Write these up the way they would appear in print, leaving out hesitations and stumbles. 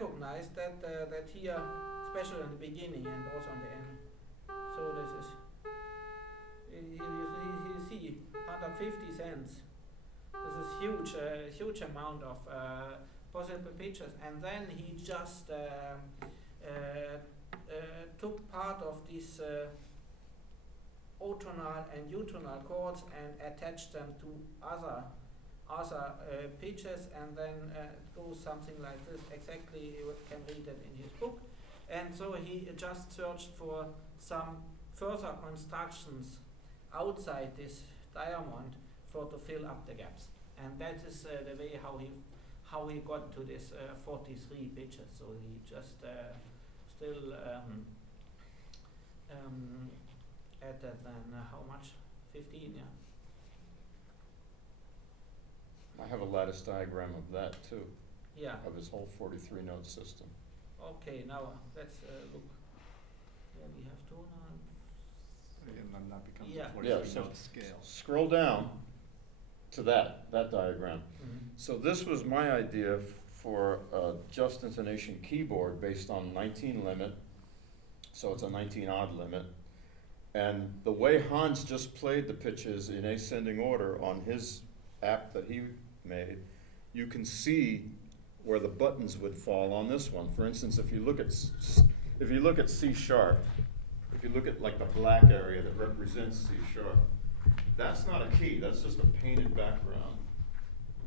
recognize that here, especially in the beginning and also in the end. So this is you see 150 cents. This is huge amount of possible pitches, and then he just took part of these O-tonal and U-tonal chords and attached them to other pitches, and then it goes something like this. Exactly, you can read it in his book. And so he just searched for some further constructions outside this diamond to fill up the gaps, and that is the way how he got to this 43 pitches. So he just still added then how much? 15, yeah. I have a lattice diagram of that too, Yeah. of his whole 43 note system. Okay, now let's look. Yeah, we have tonal. And that becomes Yeah. a 43 so note scale. Scroll down to that diagram. Mm-hmm. So this was my idea for a just intonation keyboard based on 19 limit, so it's a 19 odd limit. And the way Hans just played the pitches in ascending order on his app that he made, you can see where the buttons would fall on this one. For instance, if you look at C sharp, if you look at like the black area that represents C sharp, that's not a key, that's just a painted background.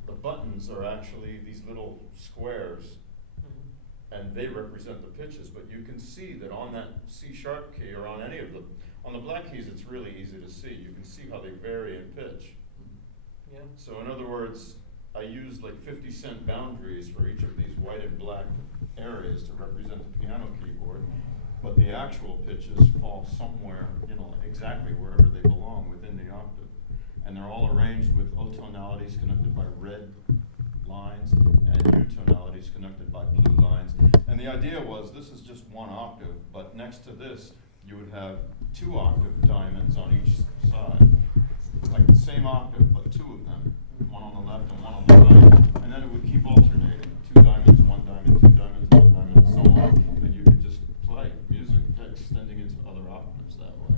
The buttons are actually these little squares, and they represent the pitches, but you can see that on that C sharp key, or on any of the, on the black keys, it's really easy to see. You can see how they vary in pitch. Yeah. So in other words, I used like 50-cent boundaries for each of these white and black areas to represent the piano keyboard, but the actual pitches fall somewhere, exactly wherever they belong within the octave. And they're all arranged with O tonalities connected by red lines and U tonalities connected by blue lines. And the idea was, this is just one octave, but next to this, you would have 2 octave diamonds on each side. Like the same octave, but 2 of them, one on the left and one on the right. And then it would keep alternating, 2 diamonds, 1 diamond, 2 diamonds, 1 diamond, and so on. And you could just play music extending into other octaves that way.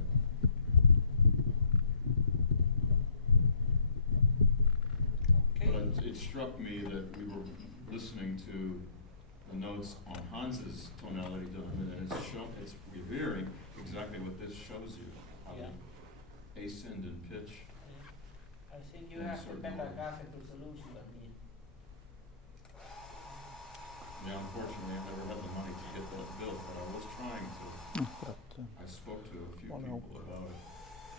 Okay. But it struck me that we were listening to the notes on Hans's tonality diamond, and it's revering exactly what this shows you, how Yeah. they ascend in pitch. I think you In a have the certain better order. graphical solution than me. Yeah, unfortunately, I never had the money to get that built, but I was trying to. I spoke to a few people about it.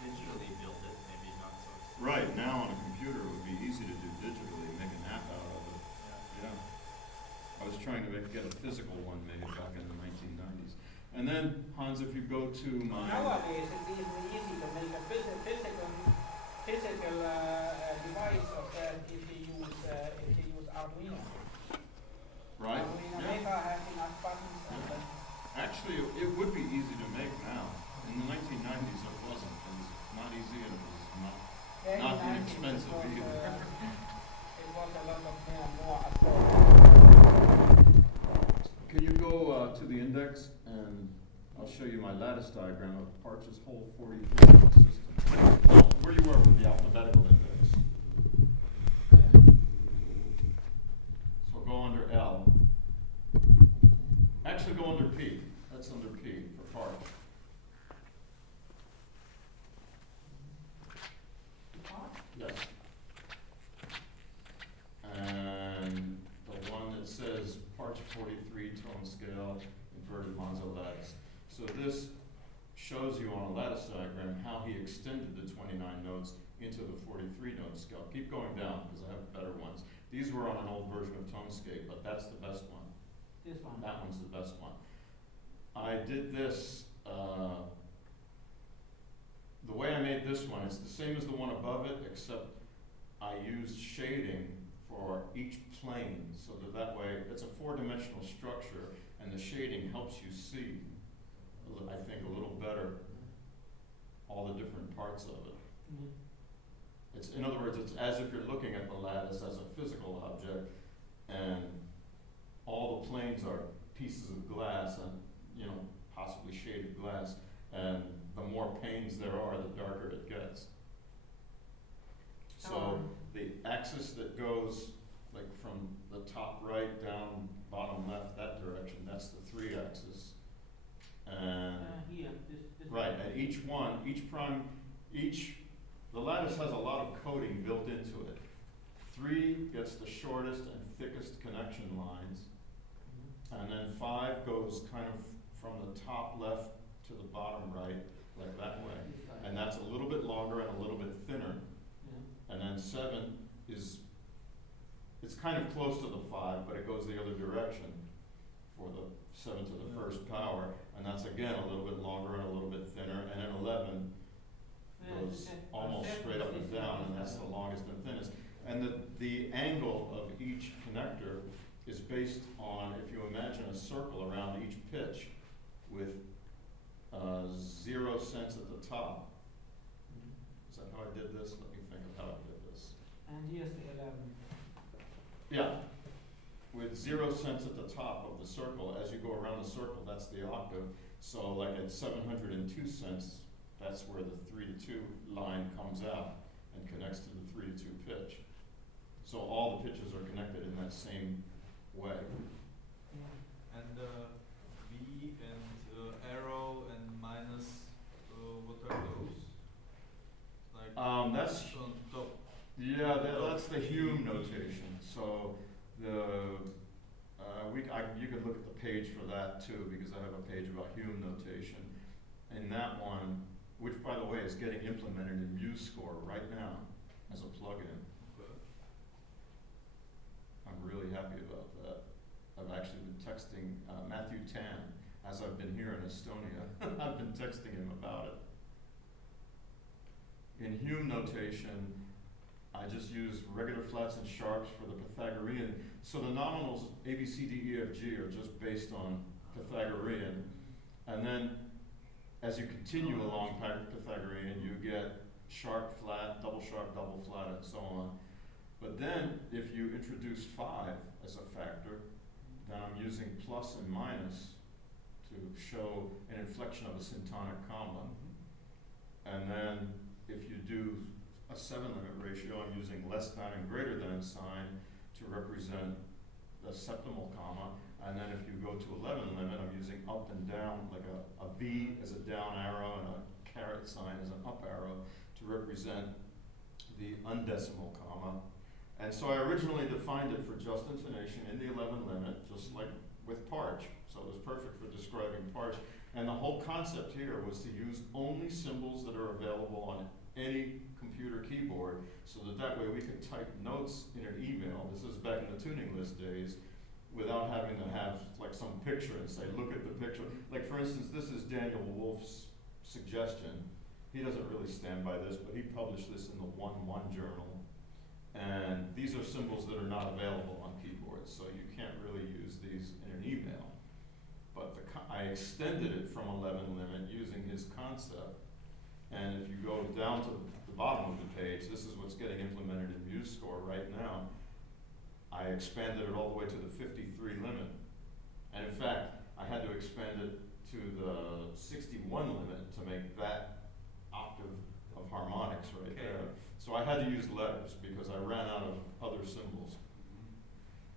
Digitally build it, maybe not so. Right, now on a computer, it would be easy to do digitally, make an app out of it. Yeah. I was trying to get a physical one made back in the 1990s. And then, Hans, if you go to my... Nowadays, it's even easy to make a physical device of that if you use Arduino. Right? Arduino Yeah. Maker has enough buttons. Yeah. Actually, it would be easy to make now. In the 1990s, it wasn't. It was not easy, and it was not inexpensive either. It was a lot of more affordable. Can you go to the index, and I'll show you my lattice diagram of Parch's whole 43 system. No, where you were with the alphabetical index. So go under L. Actually, go under P. That's under P for Parch. Yes. And the one that says Parch 43 tone scale, inverted Monzo lattice. So this shows you on a lattice diagram how he extended the 29 notes into the 43 note scale. Keep going down because I have better ones. These were on an old version of Tonescape, but that's the best one. This one. That one's the best one. I did this, the way I made this one, it's the same as the one above it, except I used shading for each plane, so that way, it's a 4-dimensional structure, and the shading helps you see, I think, a little better all the different parts of it. Mm-hmm. It's, in other words, it's as if you're looking at the lattice as a physical object, and all the planes are pieces of glass and, you know, possibly shaded glass, and the more panes there are, the darker it gets. So the axis that goes like from the top right down bottom left, that direction, that's the 3 axis. And Here, this. right, and the lattice has a lot of coding built into it. 3 gets the shortest and thickest connection lines, and then 5 goes kind of from the top left to the bottom right, like that way. And that's a little bit longer and a little bit thinner. And then 7 is, it's kind of close to the 5, but it goes the other direction for the 7 to the first power. And that's again a little bit longer and a little bit thinner. And then 11 goes almost straight up and down, and that's the longest and thinnest. And the angle of each connector is based on, if you imagine a circle around each pitch with 0 cents at the top. Is that how I did this? Let me think of how I did this. And here's the 11. Yeah, with 0 cents at the top of the circle, as you go around the circle, that's the octave. So like at 702 cents, that's where the 3 to 2 line comes out and connects to the 3 to 2 pitch. So all the pitches are connected in that same way. And V and arrow and minus, what are those? Like That's on top. Yeah, that's the Hume notation. So you could look at the page for that too, because I have a page about Hume notation. And that one, which by the way is getting implemented in MuseScore right now as a plugin. I'm really happy about that. I've actually been texting Matthew Tan as I've been here in Estonia. I've been texting him about it. In Hume notation, I just use regular flats and sharps for the Pythagorean. So the nominals A, B, C, D, E, F, G are just based on Pythagorean. And then as you continue along Pythagorean, you get sharp, flat, double flat, and so on. But then if you introduce 5 as a factor, then I'm using plus and minus to show an inflection of a syntonic comma. And then if you do a 7-limit ratio, I'm using less than and greater than sign to represent the septimal comma. And then if you go to 11 limit, I'm using up and down, like a V as a down arrow and a caret sign as an up arrow to represent the undecimal comma. And so I originally defined it for just intonation in the 11 limit, just like with Parch. So it was perfect for describing Parch. And the whole concept here was to use only symbols that are available on any computer keyboard, so that way we could type notes in an email. This is back in the tuning list days, without having to have like some picture and say, look at the picture. Like for instance, this is Daniel Wolf's suggestion. He doesn't really stand by this, but he published this in the 1-1 journal. And these are symbols that are not available on keyboards, so you can't really use these in an email. But I extended it from 11 limit using his concept. And if you go down to the bottom of the page, this is what's getting implemented in MuseScore right now. I expanded it all the way to the 53 limit. And in fact, I had to expand it to the 61 limit to make that octave of harmonics right there. So I had to use letters because I ran out of other symbols.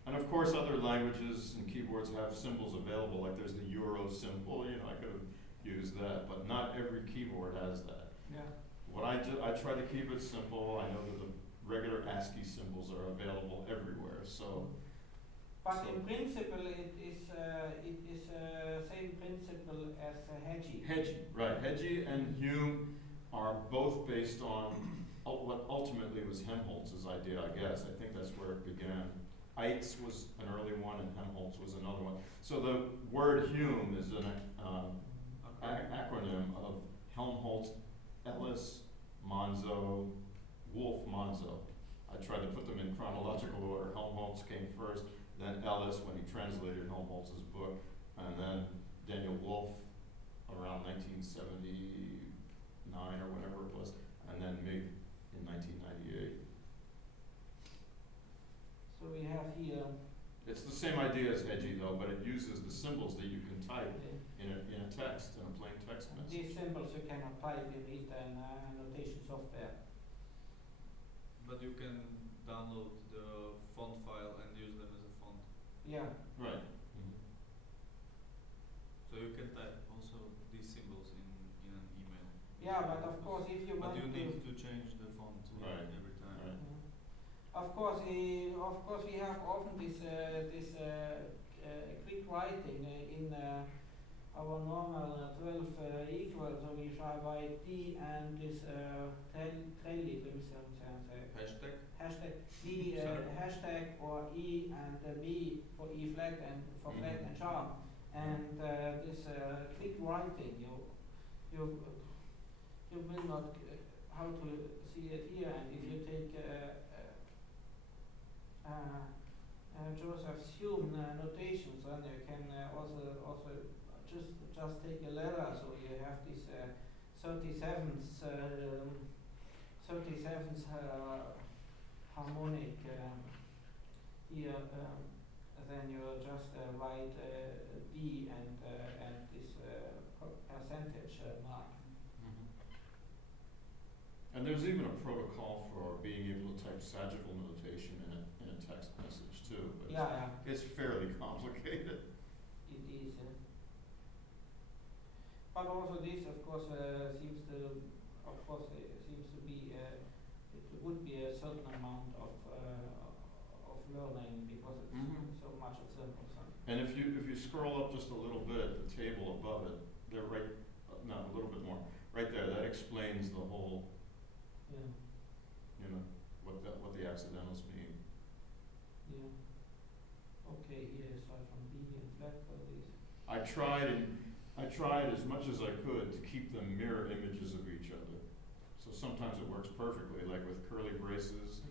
And of course, other languages and keyboards have symbols available, like there's the Euro symbol, I could have used that, but not every keyboard has that. Yeah. What I do, I try to keep it simple. I know that the regular ASCII symbols are available everywhere, so. But in principle, it is same principle as Hedgie. Hedgie, right. Hedgie and Hume are both based on what ultimately was Helmholtz's idea, I guess. I think that's where it began. Eitz was an early one and Helmholtz was another one. So the word Hume is an acronym of Helmholtz, Ellis, Monzo, Wolf, Monzo. I tried to put them in chronological order. Helmholtz came first, then Ellis when he translated Helmholtz's book, and then Daniel Wolf around 1979 or whatever it was, and then me in 1998. So we have here It's the same idea as Edgy though, but it uses the symbols that you can type Uh, in a text, in a plain text message. These symbols you cannot type in written annotation software. But you can download the font file and use them as a font. Yeah. Right. So you can type also these symbols in an email. Yeah, but of course if you But want you to need to change the font Right. every time. Right. Of course, we have often this quick writing in our normal 12 equals, so we try by D and this trailing, Hashtag. hashtag D, Sorry. hashtag or E and B for E flat and for flat Mhm. and sharp. And this quick writing, you will not how to see it here. And if you take Joseph's Hume notations, then you can also just take a letter. So you have this 37th harmonic here. Then you just write D and this percentage mark. And there's even a protocol for being able to type sagittal notation in a text message too, but Yeah, it's fairly complicated. it is. But also this, of course, seems to be it would be a certain amount of learning because it's Mhm. so much of symbols. And if you scroll up just a little bit, the table above it, they're right, no, a little bit more, right there, that explains the whole, Yeah, you know, what the accidentals mean. yeah. Okay, here is start from B and flat for these. I tried as much as I could to keep them mirror images of each other. So sometimes it works perfectly, like with curly braces,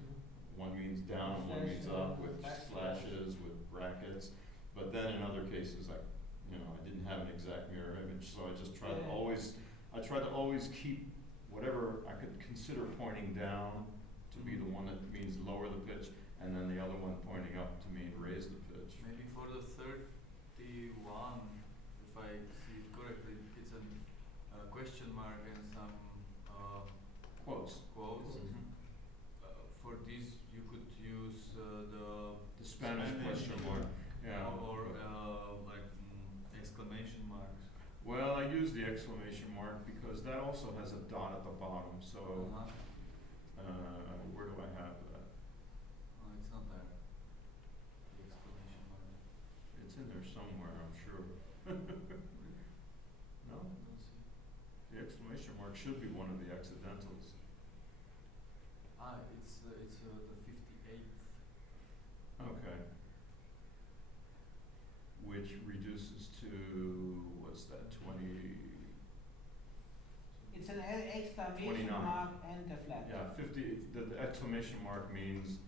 one means down, one means up, with slashes, with brackets. But then in other cases, I didn't have an exact mirror image, so I just tried to always keep whatever I could consider pointing down to be the one that means lower the pitch, and then the other one pointing up to mean raise the pitch. Maybe for the 31, if I see it correctly, it's a question mark and some Quotes. quotes. Mhm. For these, you could use The Spanish question mark, yeah. or exclamation marks. Well, I use the exclamation mark because that also has a dot at the bottom, so, where do I have that? Oh, it's not there. The exclamation mark. It's in there somewhere, I'm sure. No? I don't see. The exclamation mark should be one of the accidentals. It's the 58th. Okay. Which reduces to, what's that, 20, It's an exclamation 29. mark and a flat. yeah, 50, the exclamation mark means,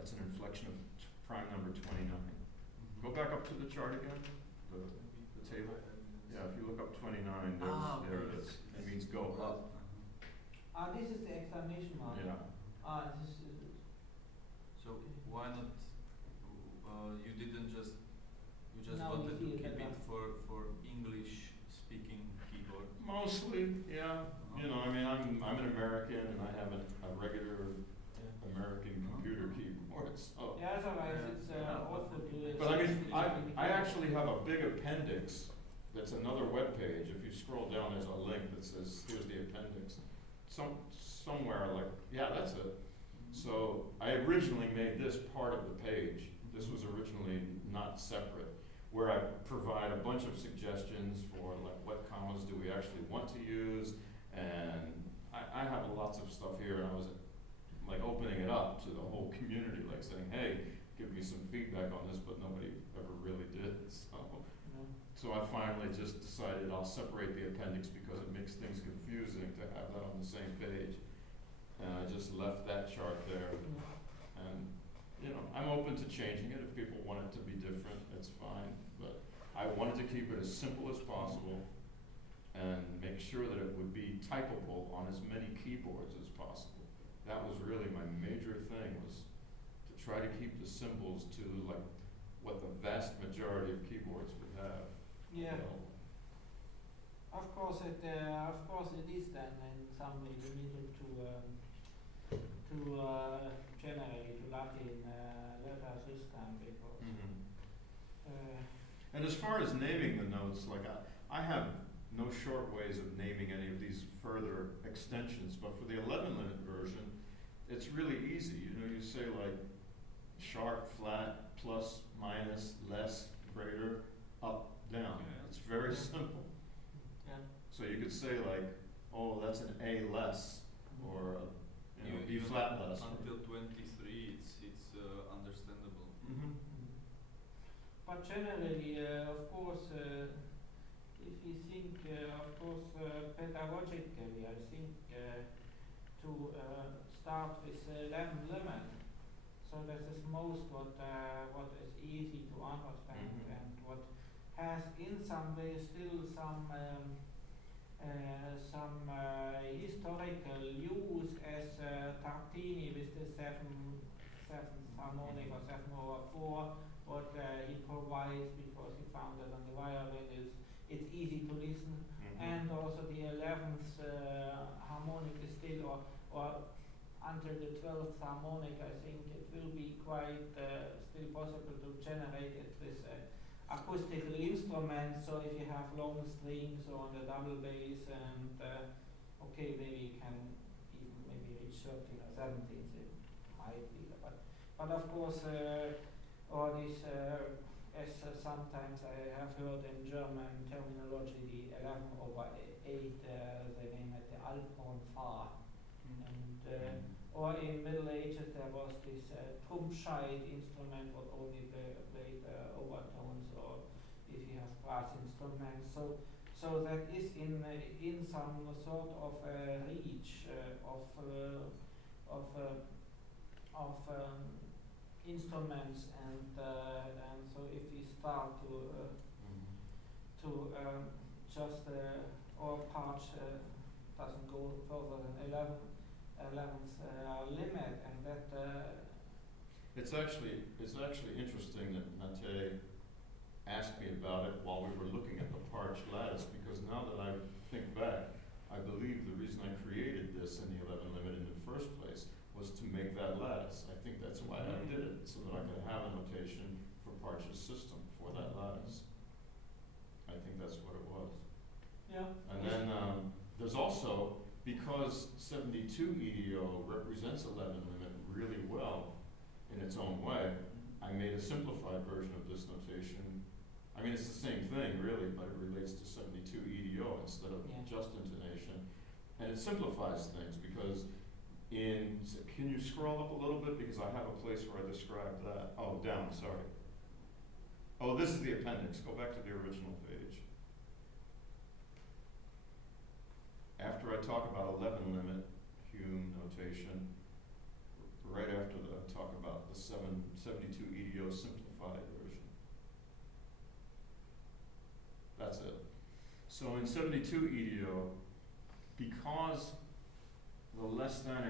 it's an inflection of prime number 29. Go back up to the chart again, the table. Yeah, if you look up 29, there it is. It means go up. This is the exclamation mark. Yeah. This is. So why not? You didn't just. You just Now wanted to we see keep it it better. for English speaking keyboard. Mostly, yeah. You know, I mean, I'm an American and I have a regular American computer keyboard, so. Yeah, otherwise Yeah. it's Yeah. awful to. But I mean, I actually have a big appendix that's another web page. If you scroll down, there's a link that says, here's the appendix. Somewhere like, yeah, that's it. So I originally made this part of the page. This was originally not separate, where I provide a bunch of suggestions for like what commas do we actually want to use, and I have lots of stuff here, and I was like opening it up to the whole community, like saying, hey, give me some feedback on this, but nobody ever really did, so I finally just decided I'll separate the appendix because it makes things confusing to have that on the same page. And I just left that chart there, and, you know, I'm open to changing it if people want it to be different, that's fine, but I wanted to keep it as simple as possible and make sure that it would be typable on as many keyboards as possible. That was really my major thing, was to try to keep the symbols to like what the vast majority of keyboards would have. Yeah. You know. Of course it is then in some way you needed to generate Latin letter system because And as far as naming the notes, like I have no short ways of naming any of these further extensions, but for the 11 limit version, it's really easy. You know, you say like sharp, flat, plus, minus, less, greater, up, down. Yeah. It's very Yeah. simple. yeah. So you could say like, oh, that's an A less, or you know, B Even flat less. Until 23, it's understandable. Mm-hmm. But generally, of course, if you think, pedagogically, I think to start with 11 lemon, so that is most what is easy to understand Mhm. and what has in some way still some historical use as Tartini with the seventh harmonic or 7/4. What he provides because he found that on the violin it's easy to listen, and also the 11th harmonic is still or until the 12th harmonic I think it will be quite still possible to generate it with acoustical instruments. So if you have long strings on the double bass and okay maybe you can even maybe reach 13 or 17 it might be, but of course or this, as sometimes I have heard in German terminology, the 11/8, they name it the Alphorn-Fa. And, or in Middle Ages there was this Trumpscheit instrument what only played overtones, or if you have brass instruments. So that is in some sort of reach of instruments, and so if we start to just our part doesn't go further than 11th limit, and that It's actually interesting that Mate asked me about it while we were looking at the Parch lattice, because now that I think back, I believe the reason I created this in the 11 limit in the first place was to make that lattice. I think that's why I did it, so that I could have a notation for Parch's system for that lattice. I think that's what it was. yeah. And then there's also, because 72 EDO represents 11 limit really well in its own way, I made a simplified version of this notation. I mean, it's the same thing really, but it relates to 72 EDO instead of Yeah. just intonation. And it simplifies things because can you scroll up a little bit, because I have a place where I describe that. Oh, down, sorry. Oh, this is the appendix. Go back to the original page. After I talk about 11 limit Hume notation, right after that, I talk about the 72 EDO simplified version. That's it. So in 72 EDO, because the less than and